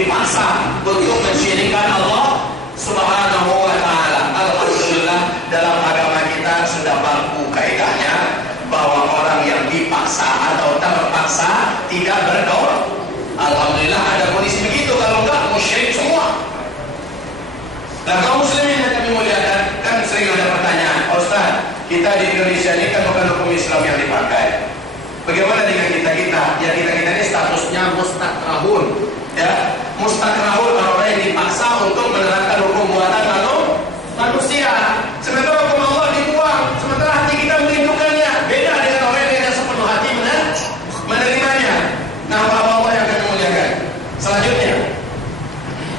dipaksa untuk mensyirikkan Allah Subhanahu wa ta'ala. Alhamdulillah dalam agama kita sudah baku kaidahnya bahwa orang yang dipaksa atau terpaksa tidak berdoa. Alhamdulillah ada kondisi begitu, kalau enggak musyrik semua. Nah, kaum muslimin yang kami muliakan, kan sering ada pertanyaan, Ustaz, kita di Indonesia ini kan bukan hukum Islam yang dipakai. Bagaimana dengan kita? Ya kita ini statusnya mustakrahun, ya. Mustakrahun orang yang dipaksa untuk menerapkan hukum buatan manusia. Sementara hukum Allah dibuang, sementara hati kita merindukannya. Beda dengan orang yang sepenuh hati menerimanya. Nah, Allah yang kami muliakan. Selanjutnya,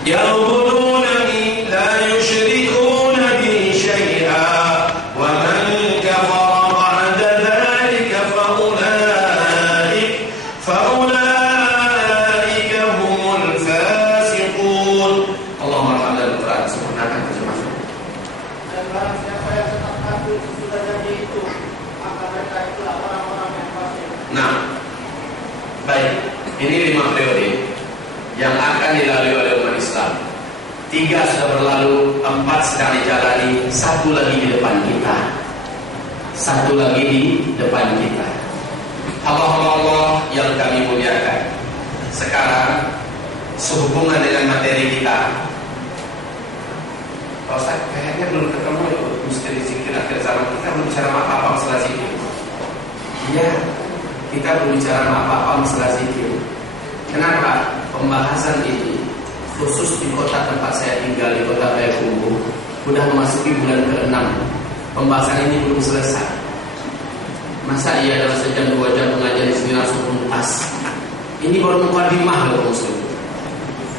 Ya'budunani la yusyrikuna bi syai'a wa man kafara ba'da dhalika faulaika humul fasiqun. Allahumma rahmatan Quran sempurnakan terjemahan. Dan barang siapa yang tetap kafir sesudah janji itu, maka mereka itulah orang-orang yang fasik. Nah, baik, ini 5 periode yang akan dilalui oleh umat Islam. 3 sudah berlalu, 4 sedang dijalani, 1 lagi di depan kita. 1 lagi di depan kita. Allah yang kami muliakan. Sekarang sehubungan dengan materi kita. Pak Ustaz, kayaknya belum ketemu itu misteri zikir akhir zaman. Kita belum bicara apa-apa masalah zikir. Iya, kita belum bicara apa-apa masalah zikir. Kenapa? Pembahasan ini khusus di kota tempat saya tinggal, di kota Payakumbuh, sudah memasuki bulan ke-6. Pembahasan ini belum selesai. Masa iya dalam sejam 2 jam mengajar di sini langsung tuntas? Ini baru mukadimah loh muslim.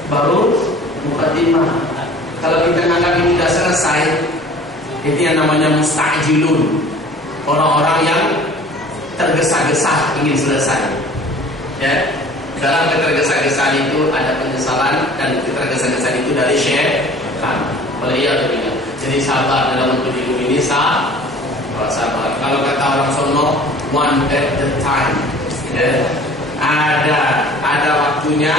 Baru mukadimah. Kalau kita nganggap ini sudah selesai, itu yang namanya mustajilun. Orang-orang yang tergesa-gesa ingin selesai. Ya. Dalam ketergesa-gesaan itu ada penyesalan, dan ketergesa-gesaan itu dari syaitan. Jadi sabar dalam menuju ini, sabar. Kalau kata orang sono, one at the time. Ya. Ada waktunya,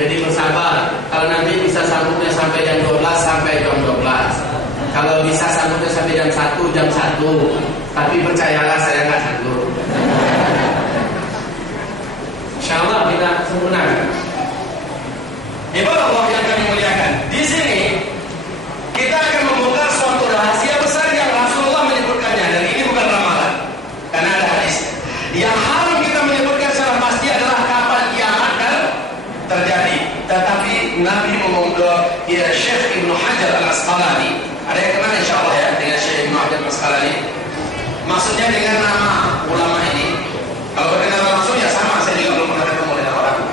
jadi bersabar. Kalau nanti bisa sambungnya sampai jam 12, sampai jam 12. Kalau bisa sambungnya sampai jam 1, jam 1. Tapi percayalah saya nggak sanggup. InsyaAllah kita sempurnakan. Ibadah Allah yang kami muliakan. Di sini kita akan membuka suatu rahasia besar yang Rasulullah menyebutkannya, dan ini bukan ramalan, karena ada hadis. Yang haram kita menyebutkan secara pasti adalah kapan kiamat akan terjadi. Tetapi Nabi mengundang Syekh Ibnu Hajar Al-Asqalani. Ada yang kenal insyaAllah ya dengan Syekh Ibnu Hajar Al-Asqalani? Maksudnya dengan nama ulama ini. Kalau berkenalan langsung ya sama, saya juga belum pernah ketemu dengan orang.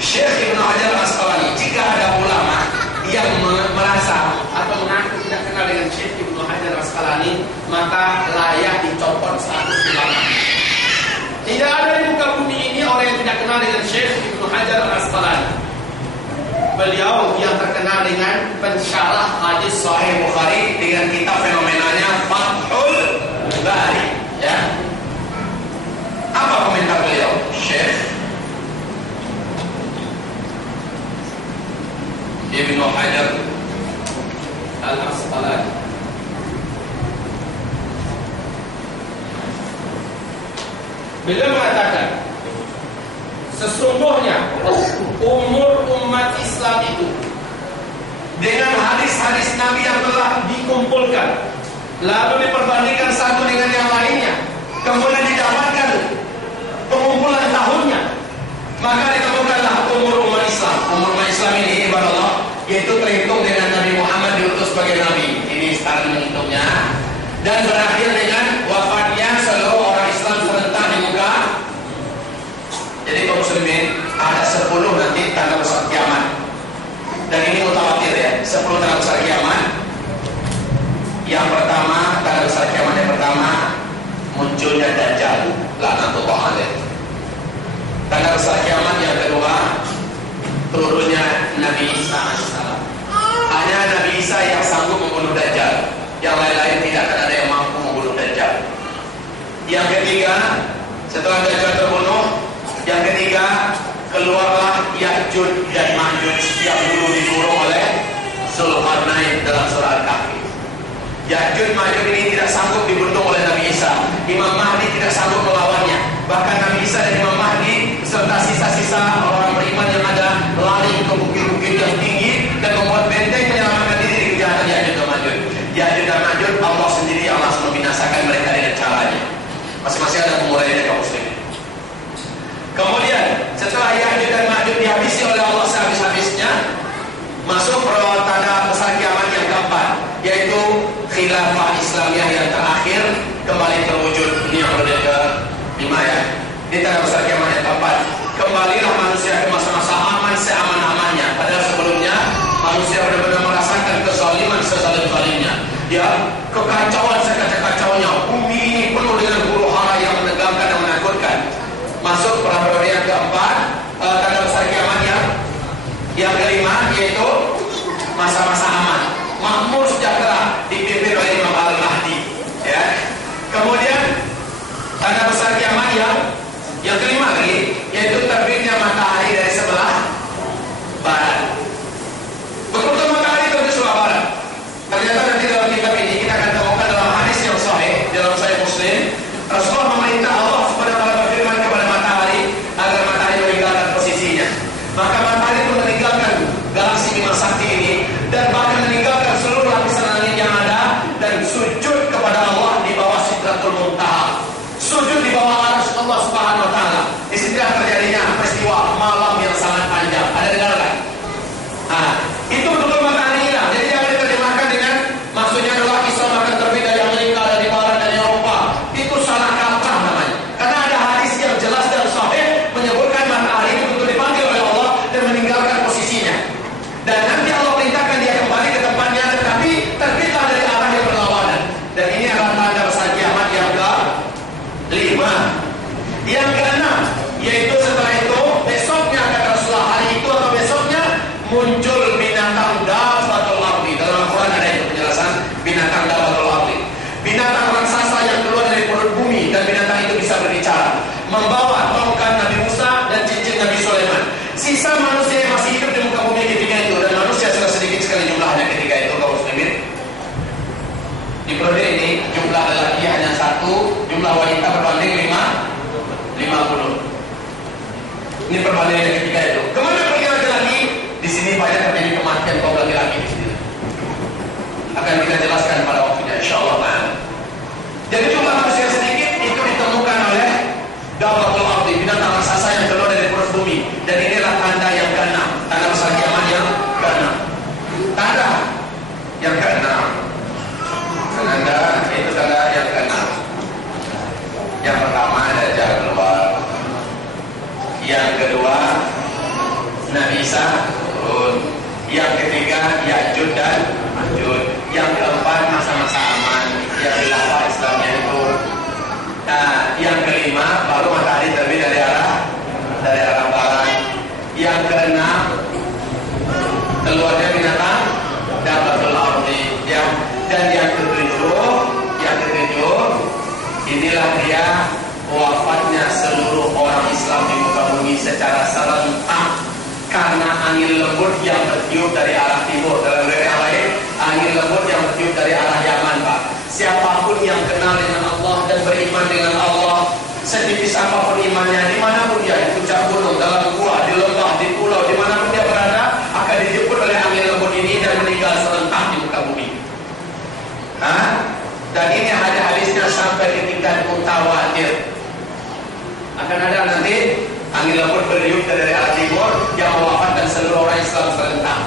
Syekh Ibnu Hajar Al-Asqalani, jika ada ulama yang merasa atau mengaku tidak kenal dengan Syekh Ibnu Hajar Al-Asqalani, maka layak dicopot status ulama. Tidak ada di muka bumi ini orang yang tidak kenal dengan Syekh Ibnu Hajar Al-Asqalani. Beliau yang terkenal dengan pensyarah hadis Sahih Bukhari dengan kitab fenomenalnya Fathul Bari. Ya. Apa komentar beliau? Syekh Ibnu Hajar Al-Asqalani. Beliau mengatakan, sesungguhnya umur umat Islam itu dengan hadis-hadis Nabi yang telah dikumpulkan, lalu diperbandingkan satu dengan yang lainnya, kemudian didapatkan pengumpulan tahunnya, maka ditemukanlah umur umat Islam. Umur umat Islam ini ibadah Allah, yaitu terhitung dengan Nabi Muhammad diutus sebagai Nabi. Ini start menghitungnya, dan berakhir dengan wafatnya seluruh orang Islam serentak di muka. Jadi kaum muslimin, ada 10 nanti tanda besar kiamat, dan ini mutawatir ya, 10 tanda besar kiamat. Yang pertama, tanda besar kiamat yang pertama, munculnya Dajjal, laknatullah alaih. Tanda besar kiamat yang kedua, turunnya Nabi Isa alaihissalam. Hanya Nabi Isa yang sanggup membunuh Dajjal, yang lain-lain tidak akan ada yang mampu membunuh Dajjal. Yang ketiga, setelah Dajjal terbunuh, yang ketiga keluarlah Ya'juj dan Ma'juj. Ya'juj Ma'juj ini tidak sanggup dibendung oleh Nabi Isa. Imam Mahdi tidak sanggup melawannya. Bahkan Nabi Isa dan Imam Mahdi serta sisa-sisa orang beriman yang ada lari ke bukit-bukit yang tinggi dan membuat benteng menyelamatkan diri dari kejahatan Ya'juj dan Ma'juj. Ya'juj dan Ma'juj Allah sendiri yang langsung membinasakan mereka dengan caranya. Masing-masing ada pemulainya kaum muslimin. Kemudian setelah Ya'juj dan Ma'juj dihabisi oleh Allah sehabis-habisnya, masuk tanda besar kiamat yang keempat, yaitu khilafah Islamiyah yang terakhir kembali terwujud. Ini yang periode ke-5 ya. Ini tanda besar kiamat yang keempat. Kembalilah manusia ke masa-masa aman seaman-amannya. Padahal sebelumnya manusia benar-benar merasakan kezaliman sezalim-zalimnya. Ya, kekacauan sekacau-kacaunya. Bumi ini penuh dengan huru-hara yang menegangkan dan menakutkan. Masuk periode yang keempat, tanda besar kiamat yang kelima, yaitu masa-masa aman, makmur, sejahtera, dipimpin oleh Imam Al-Mahdi. Ya. Kemudian tanda besar kiamat yang kelima lagi, yaitu terbitnya matahari dari sebelah barat. Betul-betul matahari terbit sebelah barat. Ternyata nanti dalam kitab ini kita akan temukan dalam hadis yang sahih dalam Sahih Muslim, Rasulullah memerintah Allah SWT berfirman kepada matahari agar matahari meninggalkan posisinya. Maka matahari pun meninggalkan galaksi Bima Sakti ini dan bahkan meninggalkan seluruh lapisan langit yang ada dan sujud kepada Allah di bawah Sidratul Muntaha, sujud di bawah arsy Allah Subhanahu Wa Taala. Disinilah terjadinya peristiwa malam yang sangat panjang. Ada dengar kan? Itu betul-betul matahari hilang. Jadi jangan diterjemahkan dengan maksudnya adalah Islam akan terbit dari Amerika, dari Barat, dari Eropa. Itu salah kaprah namanya. Karena ada hadis yang jelas dan sahih menyebutkan matahari itu betul dipanggil oleh Allah dan meninggalkan posisinya. Dan nanti Allah perintahkan dia kembali ke tempatnya, tetapi terbitlah dari arah yang berlawanan. Dan ini adalah tanda besar kiamat yang ke-5. Yang ke-6, yaitu setelah itu besoknya kata Rasulullah, hari itu atau besoknya muncul binatang dabbatul ardi. Dalam Al-Quran ada itu penjelasan binatang dabbatul ardi. Binatang raksasa yang keluar dari perut bumi, dan binatang itu bisa berbicara, membawa tongkat Nabi Musa dan cincin Nabi Sulaiman. Sisa manusia yang masih hidup di muka bumi ketika itu, dan manusia sudah sedikit sekali jumlahnya ketika itu kaum muslimin. Di periode ini jumlah lelaki hanya 1, jumlah wanita berbanding 50. Ini perbandingan ketika itu. Kemudian bagi laki-laki, di sini banyak terjadi kematian kaum laki-laki di sini. Akan kita jelaskan pada waktunya, insyaallah. Jadi jumlah manusia sedikit itu ditemukan oleh dabbatul ardi, binatang raksasa yang keluar dari perut bumi. Dan inilah tanda yang ke-6, tanda besar kiamat yang ke-6. Tanda yang ke-6. Itu tanda yang ke-6. Yang pertama Dajjal keluar. Yang kedua Nabi Isa turun. Yang ketiga Ya'juj dan Ma'juj. Yang keempat masa-masa aman yang khilafah Islamnya itu. Yang kelima baru matahari terbit dari arah barat. Yang keenam keluarnya binatang dabbatul ardi. Dan yang ketujuh inilah dia wafatnya seluruh orang Islam di muka bumi secara serentak karena angin lembut yang bertiup dari arah timur. Dalam riwayat yang lain, angin lembut yang bertiup dari arah Yaman, Pak. Siapapun yang kenal dengan Allah dan beriman dengan Allah, setipis apapun imannya, dimanapun dia, di puncak gunung, dalam gua, di lembah, di pulau, dimanapun dia berada, akan dijemput oleh angin lembut ini dan meninggal serentak di muka bumi. Dan ini ada hadisnya sampai di tingkat mutawatir. Akan ada nanti angin lembut bertiup dari arah timur yang mewafatkan seluruh orang Islam serentak.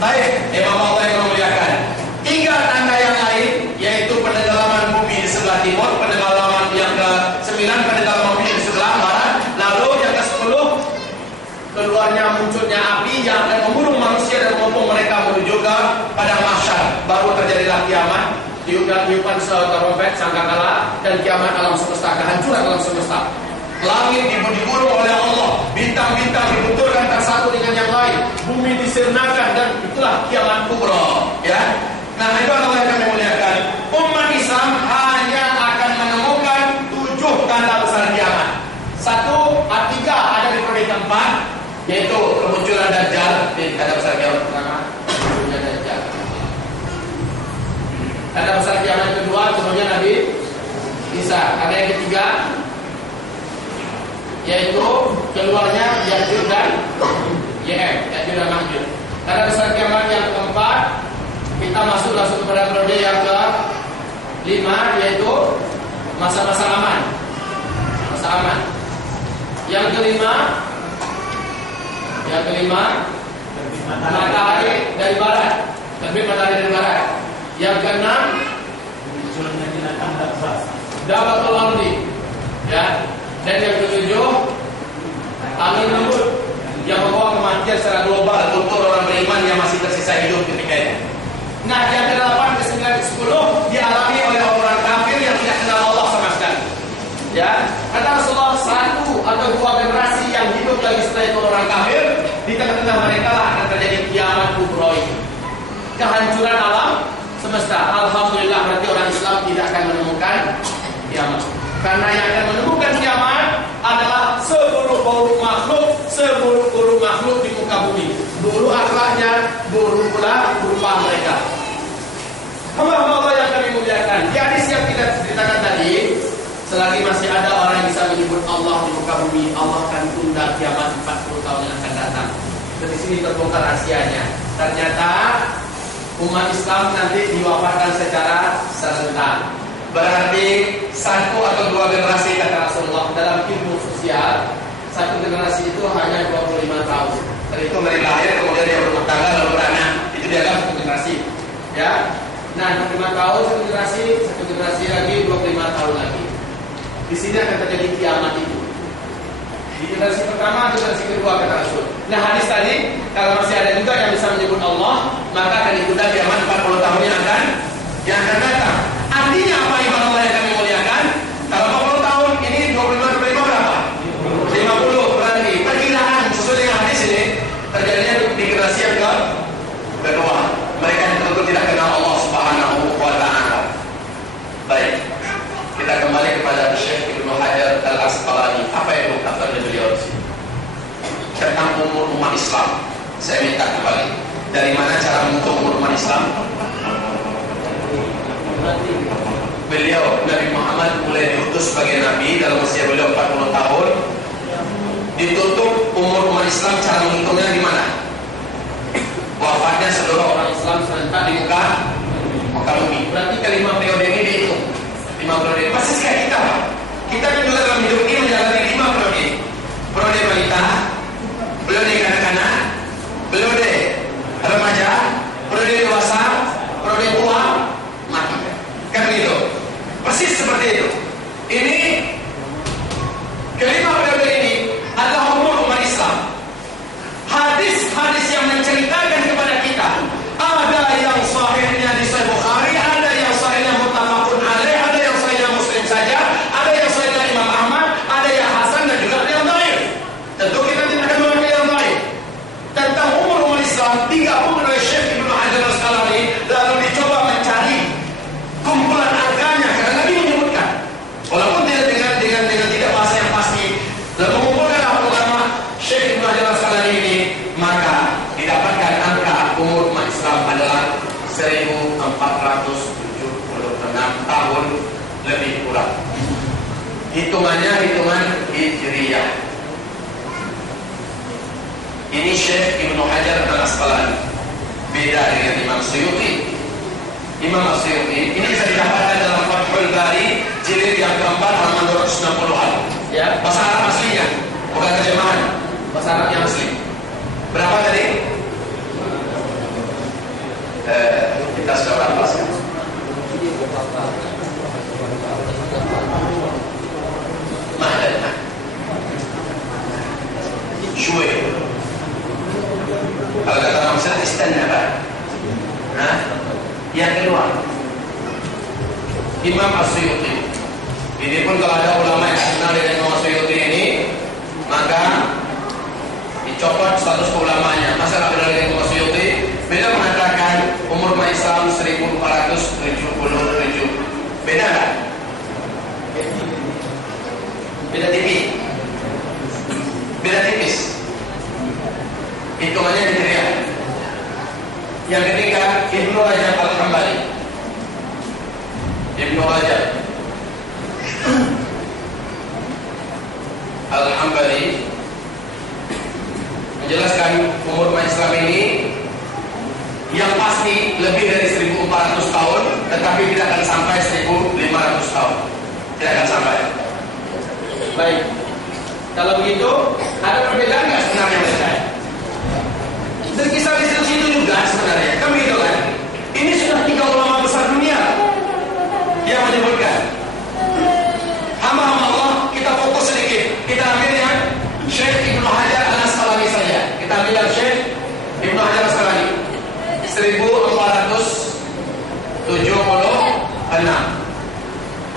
Baik, Imam Allah yang memuliakan. 3 tanda yang lain, yaitu penenggelaman bumi di sebelah timur, penenggelaman yang ke-9 penenggelaman bumi di sebelah barat, lalu yang ke-10 keluarnya munculnya api yang akan membunuh manusia dan menghukum mereka menuju ke padang mahsyar. Baru terjadilah kiamat, tiupan trompet sangkakala dan kiamat alam semesta, kehancuran alam semesta. Langit digulung oleh Allah, bintang-bintang dibenturkan antara satu dengan yang lain, bumi disirnakan, dan itulah kiamat kubra. Ya, nah itu Allah yang akan memuliakan. Umat Islam hanya akan menemukan 7 tanda besar kiamat. 1, 3 ada di periode keempat, yaitu kemunculan Dajjal. Tanda besar kiamat pertama, munculnya Dajjal. bisa. Ada yang ketiga, yaitu keluarnya Ya'juj dan YM, Ya'juj dan Ma'juj. Pada besar kiamat yang keempat, kita masuk langsung kepada periode yang ke-5, yaitu masa-masa aman. Masa aman. Yang kelima, matahari dari barat, terbit matahari dari barat. Yang keenam, munculnya binatang dabatul ardi, ya. Dan yang ketujuh, angin lembut yang membawa kematian secara global untuk orang beriman yang masih tersisa hidup ketika itu. Nah, yang ke-8, ke-9, ke-10 dialami oleh orang kafir yang tidak kenal Allah sama sekali. Ya, kata Rasulullah, 1 atau 2 generasi yang hidup lagi setelah itu orang kafir, di tengah-tengah mereka lah akan terjadi kiamat kubra, kehancuran alam semesta. Alhamdulillah, berarti orang Islam tidak akan menemukan kiamat. Karena yang akan menemukan kiamat adalah seburuk-buruk makhluk di muka bumi. Buruk akhlaknya, buruk pula berupa mereka. Hamba Allah yang kami muliakan, di hadis yang kita ceritakan tadi, selagi masih ada orang yang bisa menyebut Allah di muka bumi, Allah akan tunda kiamat 40 tahun yang akan datang. Dan di sini terbongkar rahasianya. Ternyata umat Islam nanti diwafatkan secara serentak. Berarti 1 atau 2 generasi kata Rasulullah. Dalam ilmu sosial, 1 generasi itu hanya 25 tahun. Dan itu dari lahir, kemudian dia berumah tangga lalu beranak. Itu dianggap 1 generasi. Ya. Nah, 25 tahun 1 generasi lagi 25 tahun lagi. Di sini akan terjadi kiamat itu. Di generasi pertama atau generasi kedua kata Rasul. Nah, hadis tadi, kalau masih ada juga yang bisa menyebut Allah, maka akan ditunda kiamat 40 tahun yang akan datang. Artinya apa ibadah Allah yang kami muliakan? Kalau 40 tahun ini 25 berapa? 50 berarti perkiraan sesuai dengan hadis ini terjadinya di generasi yang kedua. Mereka yang tentu tidak kenal Allah Subhanahu wa Ta'ala. Baik, kita kembali kepada Syekh Ibnu Hajar Al-Asqalani. Apa yang mengatakan beliau di sini tentang umur umat Islam? Saya minta kembali. Dari mana cara mengukur umur umat Islam? Beliau Nabi Muhammad mulai diutus sebagai Nabi dalam usia beliau 40 tahun. Ditutup umur umat Islam, cara menghitungnya di mana? Wafatnya seluruh orang Islam serentak di muka bumi. Berarti ke-5 periode ini dihitung. 5 periode. Persis kayak kita, Pak. Kita juga dalam hidup ini menjalani 5 periode. Periode balita, periode kanak-kanak, periode remaja, periode dewasa, periode tua, mati. Kan begitu. Persis seperti itu. Ini ke-5 periode ini adalah umur umat Islam. Hadis-hadis yang menceritakan kepada kita, ada yang sahihnya di Sahih Bukhari, ada yang sahihnya muttafaqun alaih, ada yang sahihnya Muslim saja, ada yang sahihnya Imam Ahmad, ada yang hasan dan juga ada yang dhaif. Tentu kita tidak akan memakai yang dhaif. Tentang umur umat Islam 30 oleh Syekh Ibnu Hajar Al-Asqalani, lalu dicoba mencari kumpulan angkanya karena Nabi menyebutkan, walaupun tidak dengan tidak bahasa yang pasti, lalu mengumpulkan ulama Syekh Ibnu Hajar Al-Asqalani ini, maka didapatkan angka umur umat Islam adalah 1476 tahun lebih kurang. Hitungannya hitungan Hijriyah. Ini Syekh Ibnu Hajar Al-Asqalani. Beda dengan Imam Suyuti. Imam Suyuti ini bisa didapatkan dalam Fathul Bari jilid yang keempat halaman 260-an. Ya, bahasa Arab aslinya, bukan terjemahan. Bahasa Arab yang asli. Berapa tadi? Kita sudah berapa sekarang? Mahal. Syuwe. Kalau kata orang Mesir, istanna Pak. Nah, yang kedua, Imam As-Suyuti. Ini pun kalau ada ulama yang kenal dengan Imam As-Suyuti ini, maka dicopot status keulamanya. Masalah beda dengan Imam As-Suyuti, beliau mengatakan umur umat Islam 1477. Beda nggak? Beda tipis. Beda tipis. Hitungannya Hijriyah. Yang ketiga, Ibnu Rajab Al-Hambali. Ibnu Rajab Al-Hambali menjelaskan umur umat Islam ini yang pasti lebih dari 1400 tahun, tetapi tidak akan sampai 1500 tahun. Tidak akan sampai. Baik. Kalau begitu, ada perbedaan nggak sebenarnya mereka? Berkisah di situ juga sebenarnya. Kan begitu kan? Ini sudah 3 ulama besar dunia yang menyebutkan. Hamba-hamba Allah, kita fokus sedikit. Kita ambil yang Syekh Ibnu Hajar Al-Asqalani saja. Kita ambil yang Syekh Ibnu Hajar Al-Asqalani 1476.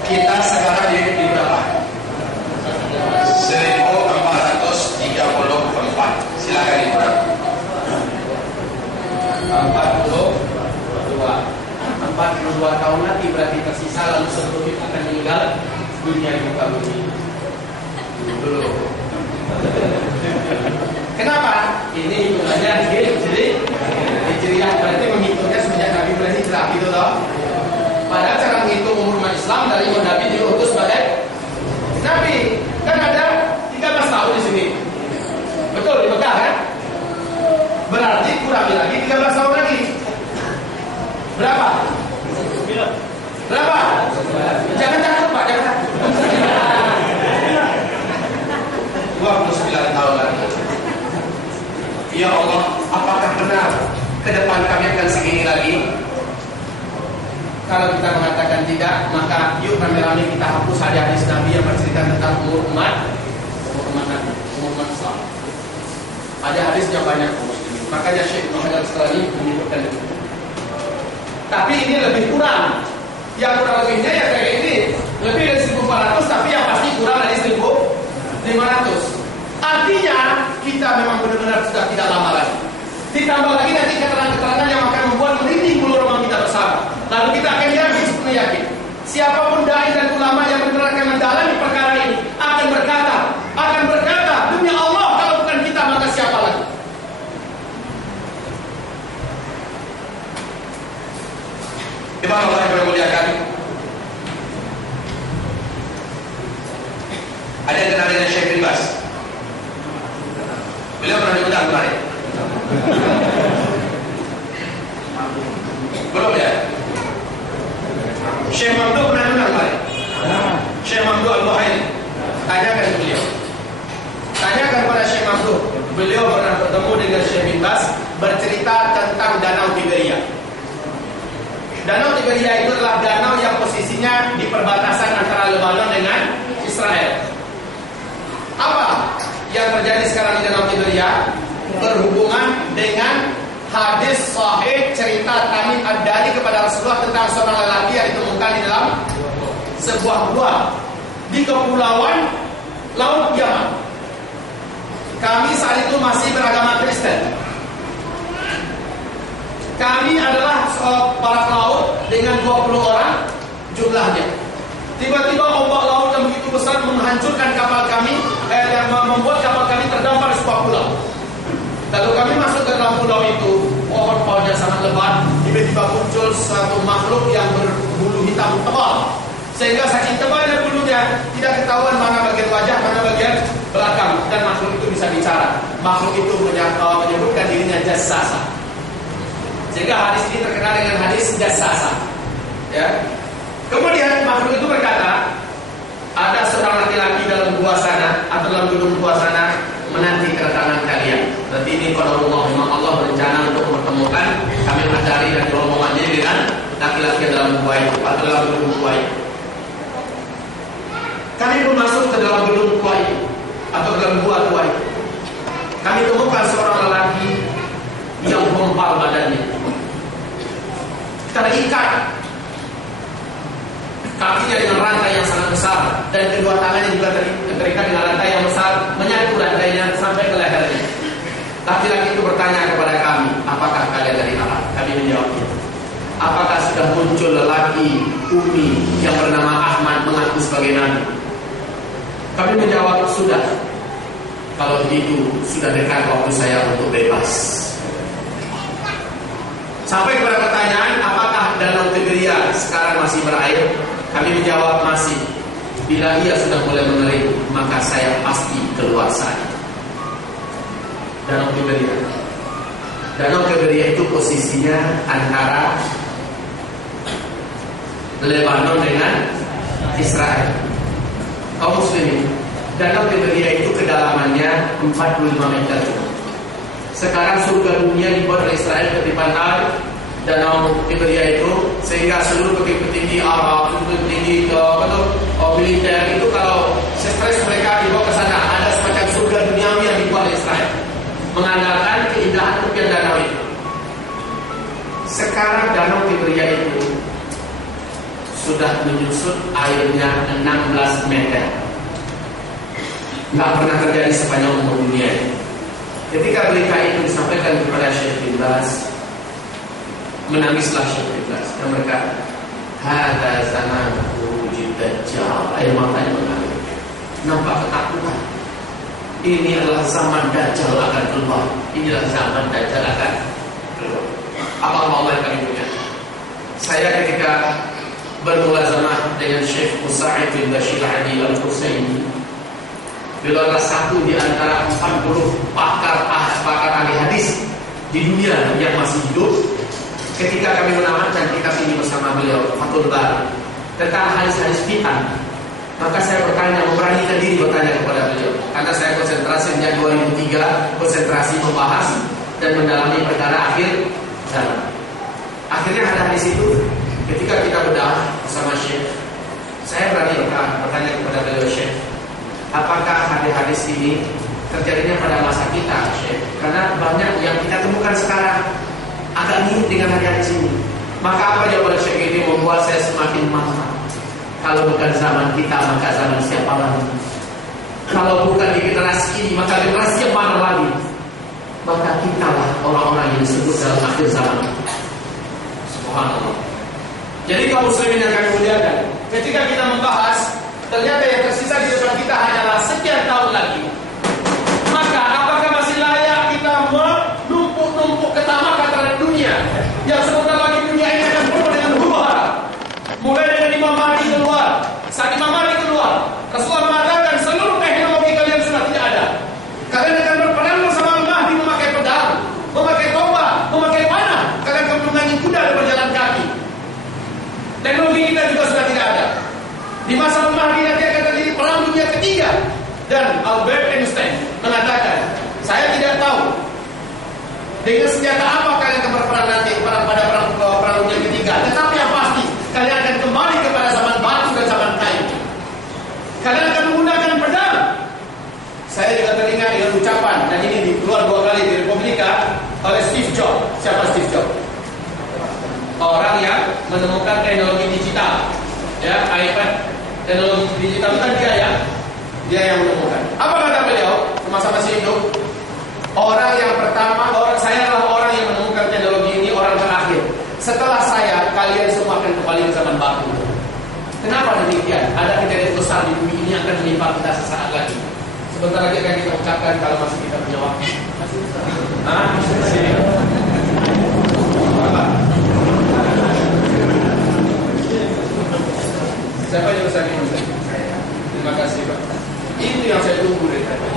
Kita sekarang di berapa? 1434. Silakan Ibu. 42 tahun lagi berarti tersisa, lalu sebelum kita akan meninggal dunia di muka bumi. Dulu. Kenapa? Ini hitungannya Hijriah, berarti menghitungnya semenjak Nabi berhijrah, gitu loh. Padahal cara menghitung umur umat Islam dari Nabi diutus sebagai Nabi, kan ada 13 tahun di sini. Betul, di Mekah kan? Berarti kurangi lagi 13 tahun lagi. Berapa? Berapa? Jangan takut Pak, jangan takut. 29 tahun lagi. Ya Allah, apakah benar ke depan kami akan segini lagi? Kalau kita mengatakan tidak, maka yuk rame-rame kita hapus hadis Nabi yang bercerita tentang umur umat Nabi, umur umat Islam. Ada hadisnya banyak. Makanya Syekh Muhammad Al-Asqalani menyebutkan itu. Tapi ini lebih kurang. Yang kurang lebihnya ya kayak ini, lebih dari 1400, tapi yang pasti kurang dari 1500. Artinya kita memang benar-benar sudah tidak lama lagi. Ditambah lagi nanti keterangan-keterangan yang akan membuat merinding bulu roma kita bersama. Lalu kita akan yakin, siapapun dai dan ulama yang benar akan mendalami perkara ini akan berkata, demi Allah, kalau bukan kita maka siapa lagi? Ibarat Allah yang memuliakan. Ada yang kenal dengan Syekh bin Bas? Beliau pernah diundang kemarin? Belum ya? Syekh Mamdu pernah diundang kemarin? Syekh Mamdu Al-Buhairi. Tanyakan beliau. Tanyakan pada Syekh Mamdu. Beliau pernah bertemu dengan Syekh bin Bas, bercerita tentang Danau Tiberia. Danau Tiberia itu adalah danau yang posisinya di perbatasan antara Lebanon dengan Israel. Apa yang terjadi sekarang di Danau Tiberia berhubungan dengan hadis sahih cerita Tamim Ad-Dari kepada Rasulullah tentang seorang lelaki yang ditemukan di dalam sebuah gua di kepulauan Laut Yaman. Kami saat itu masih beragama Kristen. Kami adalah para pelaut dengan 20 orang jumlahnya. Tiba-tiba ombak laut yang begitu besar menghancurkan kapal kami, dan membuat kapal kami terdampar di sebuah pulau. Lalu kami masuk ke dalam pulau itu, pohon-pohonnya sangat lebat. Tiba-tiba muncul suatu makhluk yang berbulu hitam tebal, sehingga saking tebalnya bulunya tidak ketahuan mana bagian wajah, mana bagian belakang, dan makhluk itu bisa bicara. Makhluk itu menyebutkan dirinya Jassasa, sehingga hadis ini terkenal dengan hadis Jassasa. Ya. Kemudian makhluk itu berkata, ada seorang laki-laki dalam gua sana atau dalam gedung gua sana menanti kedatangan kalian. Berarti ini qadarullah, memang Allah berencana untuk mempertemukan kami Al-Ash'ari dan rombongan ini dengan laki-laki dalam gua itu atau dalam gedung gua itu. Kami pun masuk ke dalam gedung gua itu atau dalam gua itu. Kami temukan seorang lelaki yang gempal badannya, terikat kakinya dengan rantai yang sangat besar, dan kedua tangannya juga terikat dengan rantai yang besar, menyatu rantainya sampai ke lehernya. Laki-laki itu bertanya kepada kami, apakah kalian dari Arab? Kami menjawab, apakah sudah muncul lelaki Umi yang bernama Ahmad mengaku sebagai Nabi? Kami menjawab, sudah. Kalau begitu, sudah dekat waktu saya untuk bebas. Sampai kepada pertanyaan, apakah Danau Tiberia sekarang masih berair? Kami menjawab masih. Bila ia sudah mulai mengering, maka saya pasti keluar sana. Danau Tiberia. Danau Tiberia itu posisinya antara Lebanon dengan Israel. Kaum muslimin, Danau Tiberia itu kedalamannya 45 meter. Sekarang surga dunia dibuat oleh Israel tepi pantai Danau Tiberia itu, sehingga seluruh petinggi Arab, petinggi militer itu kalau stres mereka dibawa ke sana, ada semacam surga duniawi yang dibuat oleh Israel, mengandalkan keindahan tepian danau itu. Sekarang Danau Tiberia itu sudah menyusut airnya 16 meter. Nggak pernah terjadi sepanjang umur dunia. Ketika berita itu disampaikan kepada Syekh bin Baz, menangislah Syekh bin Baz dan berkata, "Hada zaman wujud Dajjal." Air matanya mengalir. Nampak ketakutan. Ini adalah zaman Dajjal akan keluar. Inilah zaman Dajjal akan keluar. Apa Allah yang kami punya? Saya ketika bermulazamah dengan Syekh Musa'id bin Bashir Adi Al-Husaini, beliau adalah satu di antara 40 pakar ahli hadis di dunia yang masih hidup. Ketika kami menamatkan kitab ini bersama beliau, Fathul Bari, tentang hadis-hadis fiqh, maka saya bertanya, memberanikan diri bertanya kepada beliau, karena saya konsentrasi sejak 2003, konsentrasi membahas dan mendalami perkara akhir zaman. Akhirnya ada hadis itu, ketika kita bedah bersama Syekh, saya berani bertanya kepada beliau, Syekh, apakah hadis-hadis ini terjadinya pada masa kita, Syekh? Karena banyak yang kita temukan sekarang agak mirip dengan hadis ini. Maka apa jawaban Syekh ini membuat saya semakin mantap. Kalau bukan zaman kita, maka zaman siapa lagi? Kalau bukan di generasi ini, maka generasi yang mana lagi? Maka kitalah orang-orang yang disebut dalam akhir zaman. Subhanallah. Jadi kaum muslimin yang kami muliakan, ketika kita membahas, ternyata yang tersisa di depan kita hanyalah sekian tahun lagi. Maka apakah masih layak kita menumpuk ketamakan terhadap dunia yang sebentar lagi dunia ini akan penuh dengan huru-hara? Mulai dengan Imam Mahdi keluar. Saat Imam Mahdi keluar, Rasulullah mengatakan seluruh teknologi kalian sudah tidak ada. Kalian akan berperang bersama Mahdi memakai pedang, memakai tombak, memakai panah. Kalian akan menunggangi kuda dan berjalan kaki. Teknologi kita juga sudah tidak ada. Di masa Mahdi nanti akan terjadi perang dunia ketiga. Dan Albert Einstein mengatakan, saya tidak tahu dengan senjata apa kalian akan berperang nanti pada perang dunia ketiga. Tetapi yang pasti, kalian akan kembali kepada zaman batu dan zaman kayu. Kalian akan menggunakan pedang. Saya juga teringat dengan ucapan, dan ini dikeluar 2 kali di Republika oleh Steve Jobs. Siapa Steve Jobs? Orang yang menemukan teknologi digital, ya, iPad. Teknologi digital itu kan dia yang menemukan. Apa kata beliau semasa masih hidup? Orang yang pertama, saya adalah orang yang menemukan teknologi ini, orang terakhir. Setelah saya, kalian semua akan kembali ke zaman batu. Kenapa demikian? Ada kejadian besar di bumi ini yang akan menimpa kita sesaat lagi. Sebentar lagi akan kita ucapkan kalau masih kita punya waktu. Sini. Apa? Siapa yang bisa diundang? Terima kasih, Pak. Itu yang saya tunggu dari tadi.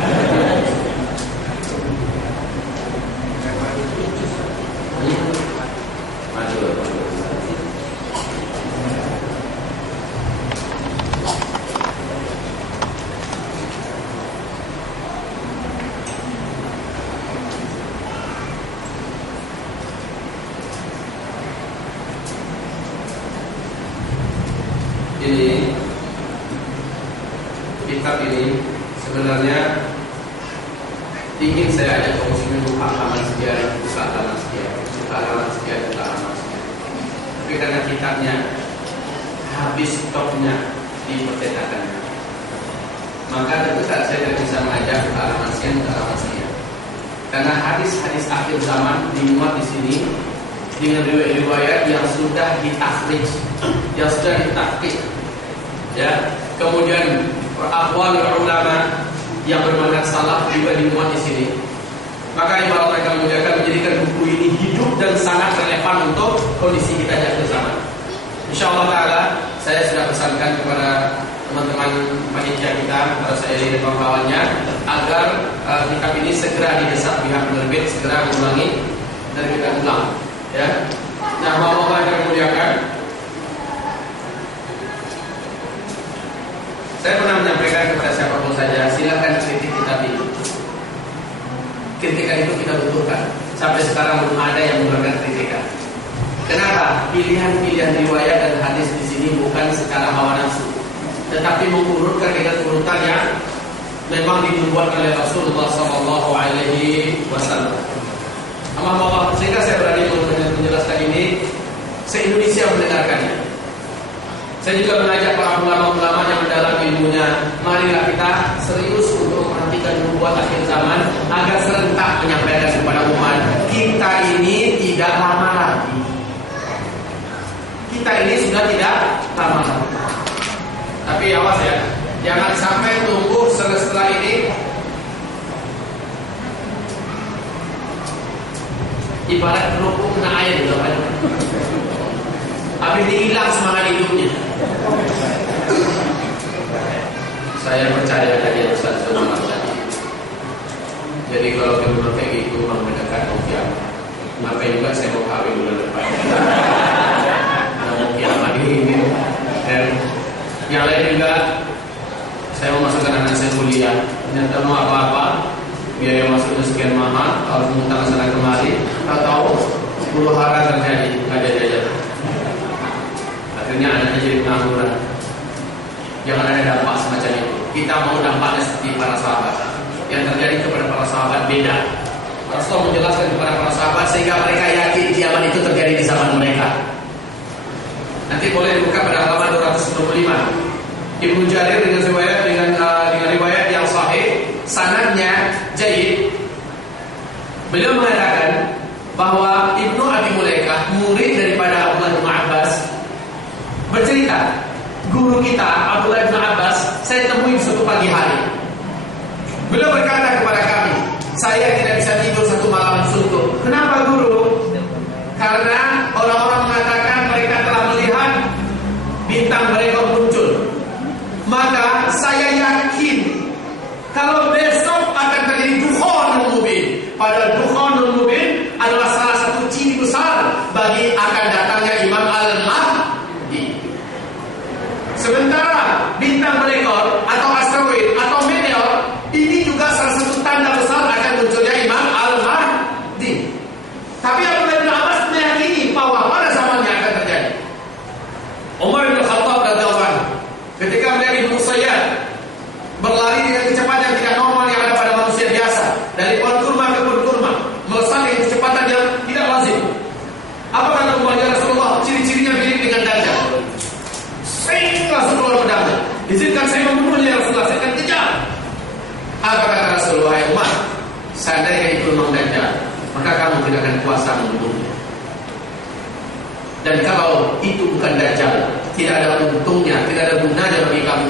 Ini kitab ini sebenarnya ingin saya ajak kaum muslimin halaman sekian, halaman sekian, halaman sekian, halaman sekian. Tapi karena kitabnya habis stoknya di percetakannya, maka tentu saja saya tidak bisa mengajak halaman sekian, halaman sekian. Karena hadis-hadis akhir zaman dimuat di sini dengan riwayat yang sudah ditakhrij, yang sudah ditaktik, ya. Kemudian aqwal ulama yang bermanhaj salaf juga dimuat di sini. Maka ibarat mereka menjadikan buku ini hidup dan sangat relevan untuk kondisi kita di akhir zaman. Insyaallah taala saya sudah pesankan kepada teman-teman panitia kita, para saya dan kawan-kawannya, agar kitab ini segera didesak pihak penerbit, segera mengulangi dan kita ulang. Ya. Nah, Allah akan memuliakan. Saya pernah menyampaikan kepada siapapun saja, silakan kritik kitab ini. Kritikan itu kita butuhkan. Sampai sekarang belum ada yang mengeluarkan kritikan. Kenapa? Pilihan-pilihan riwayat dan hadis di sini bukan secara hawa nafsu, tetapi mengurutkan dengan urutan yang memang dibuat oleh Rasulullah SAW. Allah, sehingga saya berani menjelaskan ini, se-Indonesia mendengarkannya. Saya juga mengajak para ulama-ulama yang mendalam ilmunya, marilah kita serius untuk memperhatikan buat akhir zaman agar serentak menyampaikan kepada umat, kita ini tidak lama lagi. Kita ini sudah tidak lama lagi. Tapi awas ya, jangan sampai tunggu setelah ini ibarat kerupuk kena air gitu kan. Habis hilang semangat hidupnya. Saya percaya tadi Ustaz Sulaiman tadi. Jadi kalau kita kayak gitu mau mendekat usia, maka juga saya mau kawin bulan depan. Mau kiamat ini. Dan yang lain juga, saya mau masukkan anak saya kuliah. Ternyata mau apa-apa, biaya masuknya sekian mahal, harus mengutang sana kemari. Tahu 10 hara terjadi, nggak jajan. Akhirnya anaknya jadi pengangguran. Jangan ada dampak semacam itu. Kita mau dampaknya seperti para sahabat. Yang terjadi kepada para sahabat beda. Rasulullah menjelaskan kepada para sahabat sehingga mereka yakin kiamat itu terjadi di zaman mereka. Nanti boleh dibuka pada halaman 225. Ibnu Jarir dengan riwayat yang sahih, sanadnya jayyid. Beliau mengatakan bahwa Ibnu Abi Mulaikah, murid daripada Abdullah bin Abbas, bercerita, guru kita Abdullah bin Abbas saya temui suatu pagi hari. Beliau berkata kepada kami, saya tidak bisa tidur satu malam suntuk. Kenapa guru? Karena orang-orang mengatakan mereka telah melihat bintang mereka muncul. Maka saya yakin kalau besok akan terjadi dukhonul mubin. Padahal dukhonul mubin adalah salah satu ciri besar bagi akan datangnya Imam Al-Mahdi. Sementara bintang melekor atau asteroid atau meteor ini juga salah satu tanda besar akan munculnya Imam Al-Mahdi. Tapi Abdullah bin Abbas meyakini bahwa pada zamannya akan terjadi. Umar bin Khattab radhiyallahu anhu ketika melihat Ibnu Sayyad berlari dengan kecepatan yang tidak normal yang ada pada manusia biasa, dari pohon kurma ke pohon kurma, melesat dengan kecepatan yang tidak lazim. Apa kata Umar, ya Rasulullah, ciri-cirinya mirip dengan Dajjal. Saya langsung keluar pedangnya. Izinkan saya membunuhnya ya Rasulullah, saya akan kejar. Apa kata Rasulullah, ya Umar, seandainya itu memang Dajjal, maka kamu tidak akan kuasa membunuhnya. Dan kalau itu bukan Dajjal, tidak ada untungnya, tidak ada gunanya bagi kamu